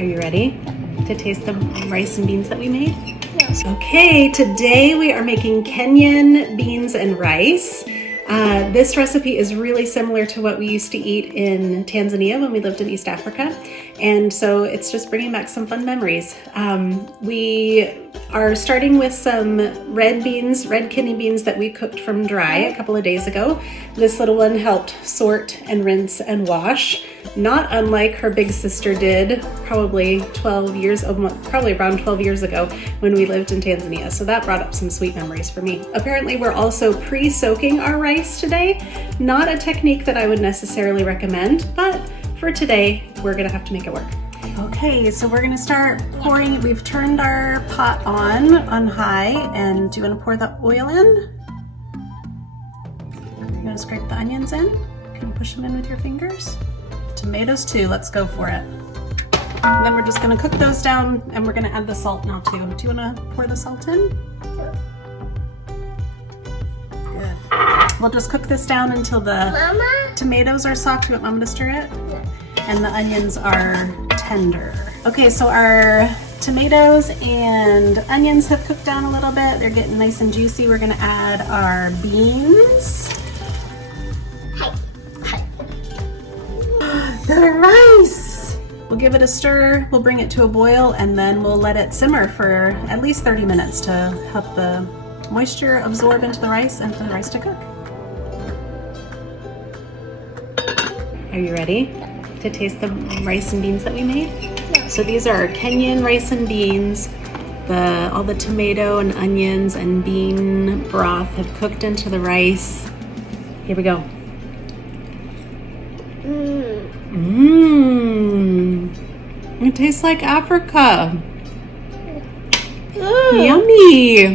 Are you ready to taste the rice and beans that we made? Yes. Okay, today we are making Kenyan beans and rice. This recipe is really similar to what we used to eat in Tanzania when we lived in East Africa. And so it's just bringing back some fun memories. We are starting with some red kidney beans that we cooked from dry a couple of days ago. This little one helped sort and rinse and wash, not unlike her big sister did probably around 12 years ago when we lived in Tanzania. So that brought up some sweet memories for me. Apparently we're also pre-soaking our rice today. Not a technique that I would necessarily recommend, but for today, we're gonna have to make it work. Okay, so we're gonna start pouring. We've turned our pot on high, and do you wanna pour the oil in? You wanna scrape the onions in? Can you push them in with your fingers? Tomatoes too, let's go for it. And then we're just gonna cook those down, and we're gonna add the salt now too. Do you wanna pour the salt in? Good. We'll just cook this down until the tomatoes are soft. You want Mama to stir it? Yeah. And the onions are tender. Okay, so our tomatoes and onions have cooked down a little bit. They're getting nice and juicy. We're gonna add our beans. Hi. The rice. We'll give it a stir. We'll bring it to a boil, and then we'll let it simmer for at least 30 minutes to help the moisture absorb into the rice and for the rice to cook. Are you ready to taste the rice and beans that we made? Yeah. So these are our Kenyan rice and beans. All the tomato and onions and bean broth have cooked into the rice. Here we go. It tastes like Africa. Yummy.